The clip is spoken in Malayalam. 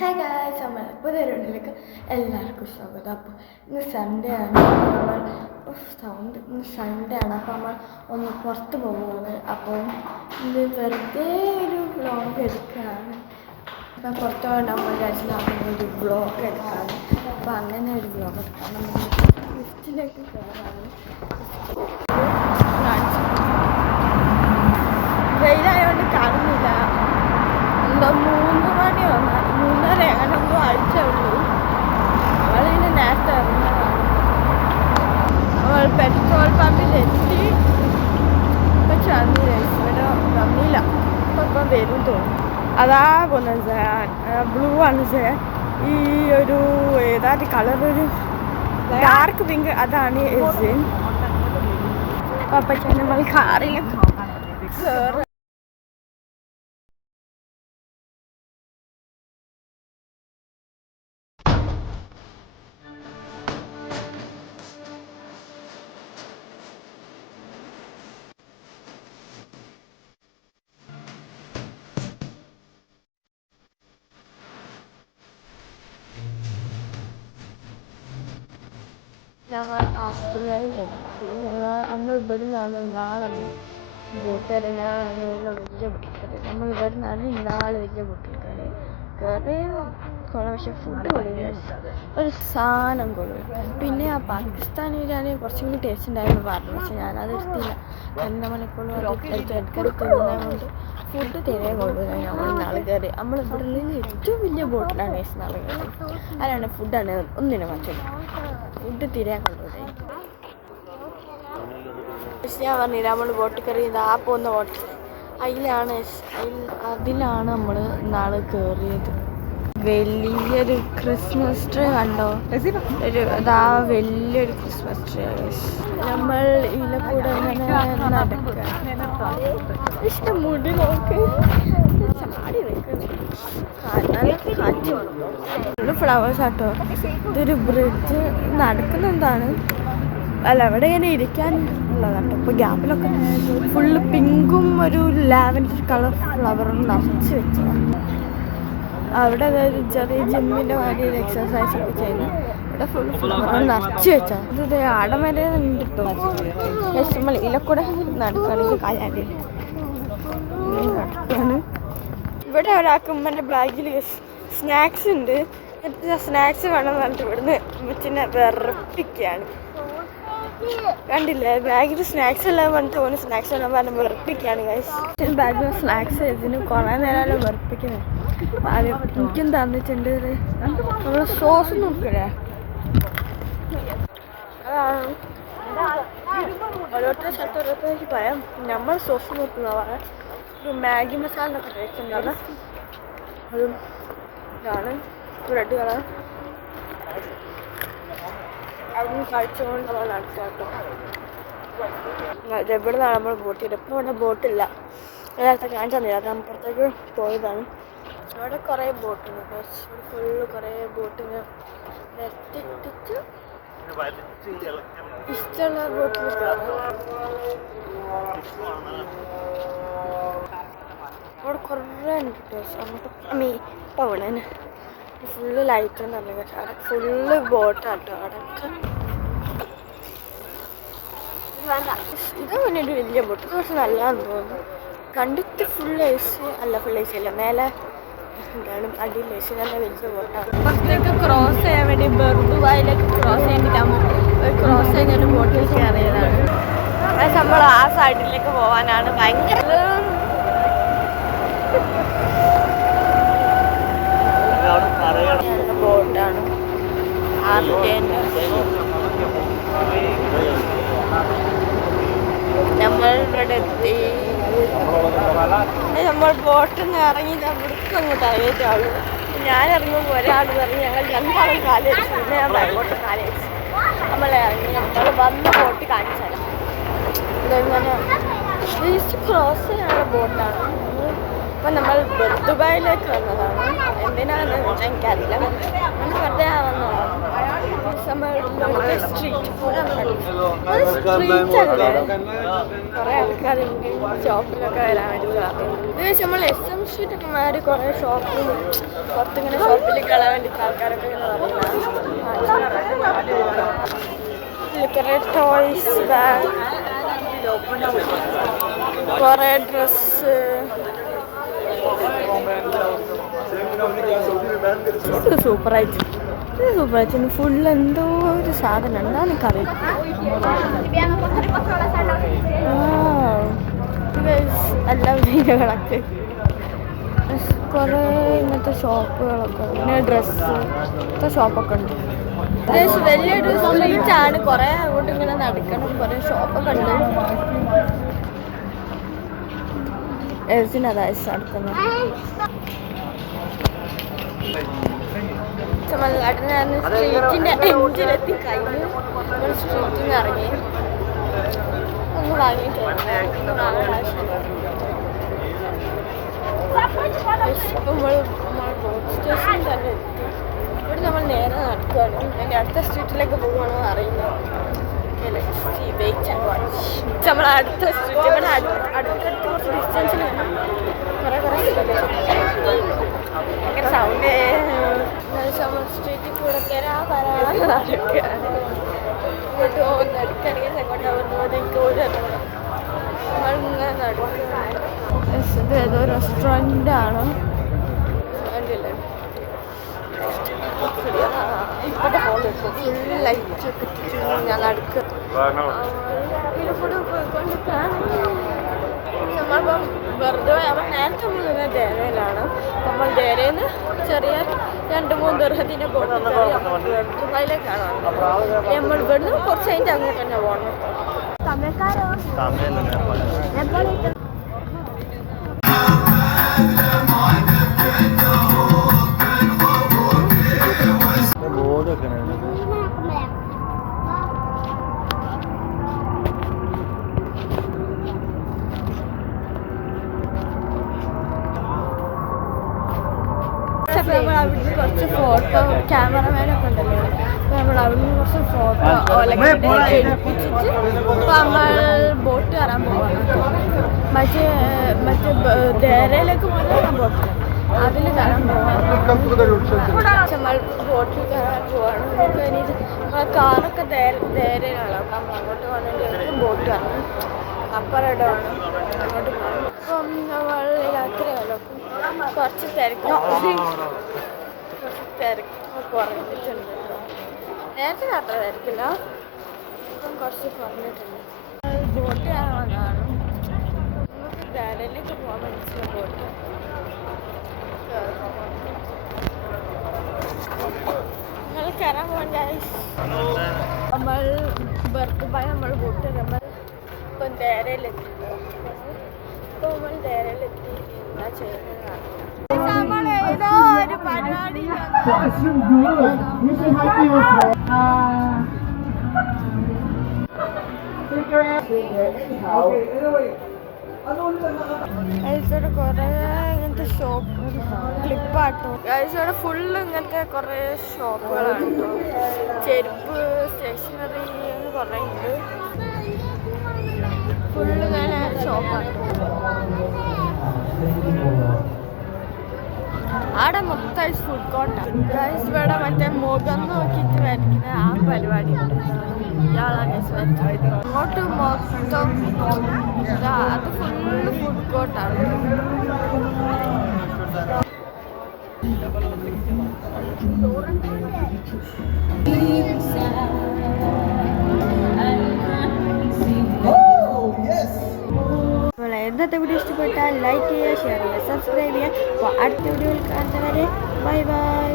ഹായ് ഗായ്സ്, നമ്മൾ പുതിയൊരു വീട്ടിലേക്ക് എല്ലാവർക്കും സ്വാഗതം. അപ്പോൾ ഇന്ന് സൺഡേ ആണ്. ഇന്ന് സൺഡേ ആണ്. അപ്പോൾ നമ്മൾ ഒന്ന് പുറത്ത് പോകുന്നത്. അപ്പോൾ ഇത് വെറുതെ ഒരു വ്ളോഗ് എടുക്കുകയാണ്. അപ്പം പുറത്ത് പോകാൻ നമ്മൾ ഒരു വ്ളോഗ് എടുക്കാണ്. അപ്പോൾ അങ്ങനെ ഒരു വ്ളോഗ് എടുക്കാം. നമ്മൾ ലിസ്റ്റിലേക്ക് കയറാണ്. വെയിലായതുകൊണ്ട് കാണുന്നില്ല. എന്തോ 3 മണിയോ 3:30 അങ്ങനെ എന്തോ അഴിച്ചേ ഉള്ളൂ. അവളിന് നേരത്തെ ഇറങ്ങുന്നതാണ്. അവൾ പെട്രോൾ പമ്പിലെത്തി. ഇപ്പം ഇവിടെ വന്നില്ല. ഇപ്പം വരും തോന്നും. അതാ പോകുന്നത് ജയാൻ. ബ്ലൂ ആണ് ജയാൻ. ഈ ഒരു ഏതാണ്ട് കളർ ഒരു ഡാർക്ക് പിങ്ക്, അതാണ് എസിൻ. അപ്പം നമ്മൾ കാറിൽ കയറി. ഞങ്ങൾ ആസ്ട്രേലിയയിലെത്തി. അന്ന് ഇവിടെ നിന്നാണ് നാളെ ബോട്ടിറങ്ങാനുള്ള വലിയ ബോട്ടിൽ. നമ്മൾ ഇവിടെ നിന്നാണ് നാളെ വലിയ ബോട്ടിൽ കയറി കൊള്ളാം. പക്ഷെ ഫുഡ് കൊള്ളില്ല, ഒരു സാധനം കൊള്ളില്ല. പിന്നെ ആ പാകിസ്ഥാനി ബിരിയാണി കുറച്ചും കൂടി ടേസ്റ്റ് ഉണ്ടായിരുന്നു പറഞ്ഞു. പക്ഷെ ഞാനത് എടുത്തില്ല. 2 മണിക്കൂർ ഇടയ്ക്കറി തിന്നുന്നതുകൊണ്ട് ഫുഡ് തീരെ കൊള്ളില്ല. നമ്മൾ നാളെ കയറി നമ്മൾ ഇവിടെ നിന്ന് ഏറ്റവും വലിയ ബോട്ടിലാണ് നാളെ കയറി. അതാണ് ഫുഡാണ് ഒന്നിനും മറ്റൊരു ഫുഡ് തീരെ കൊള്ളില്ല. പക്ഷെ ഞാൻ പറഞ്ഞില്ല, നമ്മൾ ബോട്ടിൽ കയറി ഇതാ പോകുന്ന ബോട്ടിൽ അതിലാണ് നമ്മൾ നാളെ കയറിയത്. വലിയൊരു ക്രിസ്മസ് ട്രീ കണ്ടോ? ഇതാ വലിയൊരു ക്രിസ്മസ് ട്രീ. നമ്മൾ ഇതിലെ കൂടെ ഇങ്ങനെ നടക്കുക. ഇഷ്ടം മുടി നോക്ക് ചാടി നിൽക്കുന്നു. നല്ല കാറ്റ് വന്നു. ഫ്ലവേഴ്സ് ആട്ടോ. ഇതൊരു ബ്രിഡ്ജ് നടക്കുന്നെന്താണ് അല്ല, അവിടെ ഇങ്ങനെ ഇരിക്കാൻ ഉള്ളതാട്ടോ. ഇപ്പോൾ ഗ്യാപ്പിലൊക്കെ ഫുള്ള് പിങ്കും ഒരു ലാവൻഡർ കളർ ഫ്ലവറും നിറച്ച് വെച്ചതാണ്. അവിടെ അതായത് ചെറിയ ജിമ്മിൻ്റെ മാതിരി എക്സസൈസ് ഒക്കെ ചെയ്യുന്നു. ഇവിടെ ഫുള്ള് ഫ്ലവർ നിറച്ച് വെച്ചാൽ ഇത് ആടം വരെ കിട്ടും. നമ്മൾ ഇതിലൂടെ നടക്കുകയാണെങ്കിൽ കായാണ്ടി നടക്കുകയാണ്. ഇവിടെ ഒരാൾക്ക് ഉമ്മൻ്റെ ബാഗിൽ സ്നാക്സ് ഉണ്ട്. സ്നാക്സ് വേണം പറഞ്ഞിട്ട് ഇവിടുന്ന് ഉമ്മച്ചിനെ വെറുപ്പിക്കുകയാണ്. കണ്ടില്ലേ, ബാഗിൽ സ്നാക്സ് എല്ലാം പറഞ്ഞിട്ട് ഓന് സ്നാക്സ് എല്ലാം പറഞ്ഞ് വെറുപ്പിക്കുകയാണ്. ഗൈസ് ബാഗിൽ സ്നാക്സ് ഇതിന് കുറേ നേരം വെറുപ്പിക്കുന്നത്. ആദ്യം എനിക്കും തന്നിട്ടുണ്ട്. നമ്മൾ സോസ് നോക്കല്ലേ, അതാണ് ഓരോരുത്തരുടെ സ്ഥലത്ത് ഓരോരുത്തർക്ക് പറയാം. നമ്മൾ സോസ് നോക്കുന്നതാണ്. ഒരു മാഗി മസാലൊക്കെ കഴിക്കുന്നതാണ്. അതും ഇതാണ് റെഡ് കളർ. അതൊന്നും കഴിച്ചുകൊണ്ട് നമ്മൾ നടക്കുക കേട്ടോ. എവിടെ നിന്നാണ് നമ്മൾ ബോട്ട് ചെയ്തത്? ഇപ്പോൾ ഇവിടെ ബോട്ടില്ല. നേരത്തെ കാണിച്ചു തന്നില്ല. അത് നമ്മൾ പുറത്തേക്ക് പോയതാണ്. അവിടെ കുറേ ബോട്ടുണ്ട്. ഇവിടെ ഫുള്ള് കുറേ ബോട്ടിങ് എത്തിച്ച് ഇഷ്ടമുള്ള ബോട്ടിൽ അവിടെ കുറേ ഉണ്ട് കേട്ടോ. അങ്ങോട്ട് പോകണേന് ഫുള്ള് ലൈറ്റ് ഒന്നും അറിയില്ല. അവിടെ ഫുള്ള് ബോട്ടാട്ടോ. അവിടെയൊക്കെ ഇത് പിന്നെ ഒരു വലിയ ബോട്ട്. കുറച്ച് നല്ലതാണെന്ന് തോന്നുന്നു. കണ്ടിട്ട് ഫുൾ എ സി അല്ല, ഫുൾ എ സി അല്ല, മേലെ എന്താണ് അടിയിൽ എ സി. നല്ല വലിയ ബോട്ടാണ്. പുറത്തേക്ക് ക്രോസ് ചെയ്യാൻ വേണ്ടി ബർദുബായിലേക്ക് ക്രോസ് ചെയ്യാൻ ക്രോസ് ചെയ്യുന്നൊരു ബോട്ടിൽ കയറിയതാണ്. നമ്മൾ ആ സൈഡിലേക്ക് പോകാനാണ്. ഭയങ്കര ബോട്ടാണ്. നമ്മൾ ഇവിടെ എത്തി. നമ്മൾ ബോട്ടിൽ നിന്ന് ഇറങ്ങി നമ്മൾക്ക് അങ്ങോട്ട് അറിയാറ്റുള്ളൂ. ഞാൻ ഇറങ്ങുമ്പോൾ ഒരാൾ പറഞ്ഞ് ഞങ്ങൾ 2 ആളും കാലടിച്ചു. പിന്നെ ഞാൻ ബോട്ട് കാലടിച്ചു. നമ്മൾ ഇറങ്ങി നമ്മൾ വന്ന ബോട്ട് കാണിച്ചു തരാം. ഇതെങ്ങനെ ജസ്റ്റ് ക്രോസ് ചെയ്യാനുള്ള ബോട്ടാണ്. അപ്പം നമ്മൾ ദുബായിലേക്ക് വന്നതാണ്. എന്തിനാണെന്ന് വെച്ചാൽ എനിക്കറിയില്ല. നമ്മൾ വെറുതെ വന്നതാണ്. നമ്മൾ സ്ട്രീറ്റ് ഫുഡ് സ്ട്രീറ്റ് അല്ലേ, കുറേ ആൾക്കാരുണ്ട് ഷോപ്പിലൊക്കെ വരാൻ വേണ്ടി പറയുന്നത്. നമ്മൾ SM സ്ട്രീറ്റൊക്കെ മാറി കുറേ ഷോപ്പും പുറത്തിങ്ങനെ ഷോപ്പിലേക്ക് വരാൻ വേണ്ടി ആൾക്കാരൊക്കെ ഇങ്ങനെ പറയുന്നത്. ടോയ്സ്, ബാഗ്, കുറേ ഡ്രസ്സ്. ഇത് സൂപ്പറായിട്ട് ഫുൾ എന്തോ ഒരു സാധനം എന്താ എനിക്കറിയില്ല. എല്ലാ വീടുകളൊക്കെ കുറേ ഇങ്ങനത്തെ ഷോപ്പുകളൊക്കെ, പിന്നെ ഡ്രസ്സ് ഷോപ്പൊക്കെ ഉണ്ട്. അത്യാവശ്യം വലിയൊരു സ്ട്രീറ്റാണ്. കുറേ അങ്ങോട്ട് ഇങ്ങനെ നടക്കണം, കുറേ ഷോപ്പൊക്കെ ഉണ്ട്. എസിനതായത് നടക്കുന്നത് തമിഴ്നാട്ടിലാണ്. സ്ട്രീറ്റിൻ്റെ എഞ്ചിലെത്തി കഴിഞ്ഞ് നമ്മൾ സ്ട്രീറ്റിൽ നിന്ന് ഇറങ്ങി ഒന്ന് വാങ്ങിയിട്ട് നമ്മൾ ബോട്ട് സ്റ്റേഷൻ തന്നെ എത്തി. ഇവിടെ നമ്മൾ നേരെ നടക്കുകയാണ്. എൻ്റെ അടുത്ത സ്ട്രീറ്റിലേക്ക് പോകുകയാണോ അറിയില്ല. നമ്മൾ അടുത്ത സ്ട്രീറ്റ് ഇവിടെ അടുത്തടുത്ത് കുറച്ച് ഡിസ്റ്റൻസിലാണ് കുറേ ഭയങ്കര സൗണ്ട്. നമ്മൾ സ്ട്രീറ്റിൽ കൂടെ തരാൻ നടക്കുകയാണ്. ഇങ്ങോട്ട് പോകുന്ന അടുക്കണെങ്കിൽ സെക്കൻഡ് എനിക്ക് ഒരു നമ്മളിങ്ങനെ നടക്കുകയാണ്. ഇത് ഏതോ റെസ്റ്റോറൻ്റാണ്. കണ്ടില്ലേ ഫുൾ ലൈറ്റൊക്കെ ഞാൻ നടക്കുക. നമ്മളിപ്പം വെറുതെ നമ്മൾ നേരത്തെ മുഴുവൻ ദേരയിലാണ്. നമ്മൾ ദേരയിൽ നിന്ന് ചെറിയ 2-3 ദർഹത്തിൻ്റെ ബോട്ട് കയറി ദുബായിലേക്കാണ്. നമ്മൾ ഇവിടുന്ന് കുറച്ച് കഴിഞ്ഞിട്ട് അങ്ങോട്ട് തന്നെ പോകണം. അപ്പോൾ നമ്മൾ അവിടുന്ന് കുറച്ച് ഫോട്ടോ, ക്യാമറമാനൊക്കെ ഉണ്ടല്ലോ, അപ്പോൾ നമ്മൾ അവിടുന്ന് കുറച്ച് ഫോട്ടോ എടുപ്പിച്ചിട്ട് ഇപ്പോൾ നമ്മൾ ബോട്ട് കയറാൻ പോകണം. മറ്റേ ദേരയിലേക്ക് പോകുന്ന ബോട്ട് അതിൽ കയറാൻ പോകാം. നമ്മൾ ബോട്ടിൽ കയറാൻ പോവാണ്. നമുക്ക് ഇനി നമ്മളെ കാറൊക്കെ ദേരയിലാണ്. അപ്പം നമ്മൾ അങ്ങോട്ട് പോകണമെങ്കിൽ ബോട്ട് കയറണം. അപ്പുറമാണ് അങ്ങോട്ട് പോകണം. അപ്പം നമ്മൾ യാത്രയല്ലോ, കുറച്ച് തിരക്ക് കുറഞ്ഞിട്ടുണ്ട്. നേരത്തെ യാത്ര തിരക്കില്ല, ഇപ്പം കുറച്ച് കുറഞ്ഞിട്ടുണ്ട്. ബോട്ട് കയറാനാണ്. നമുക്ക് ദേരയിലേക്ക് പോകാൻ പറ്റിയ ബോട്ട് നിങ്ങൾ കയറാൻ പോകണ്ട. നമ്മൾ ദുബായ് നമ്മൾ ബോട്ട് നമ്മൾ ഇപ്പം ദേരയിലെത്തി. ഇപ്പോൾ നമ്മൾ ദേരയിലെത്തി എന്താ ചെയ്യുന്നതാണ്. ഏതോ ഒരു പരിപാടി കുറേ ഇങ്ങനത്തെ ഷോപ്പ് ക്ലിപ്പാട്ടോ. ഇവിടെ ഫുള്ള് ഇങ്ങനത്തെ കുറേ ഷോപ്പുകളാണ് കേട്ടോ. ചെരുപ്പ്, സ്റ്റേഷനറി അങ്ങനെ കുറേ ഉണ്ട്. ഫുള്ള് ഇങ്ങനെ ഷോപ്പാട്ടോ. അവിടെ മൊത്തം ഫുഡ് കോർട്ടാണ്. ഇവിടെ മറ്റേ മുഖം നോക്കിയിട്ട് വരയ്ക്കുന്ന ആ പരിപാടി ഉണ്ട്. അങ്ങോട്ട് മൊത്തം അത് ഫുള്ള് ഫുഡ് കോർട്ടാണ്. ഇന്നത്തെ വീഡിയോ ഇഷ്ടപ്പെട്ടാൽ ലൈക്ക് ചെയ്യുക, ഷെയർ ചെയ്യുക, സബ്സ്ക്രൈബ് ചെയ്യുക. അപ്പോൾ അടുത്ത വീഡിയോയിൽ കാണുന്നവരെ ബൈ ബൈ.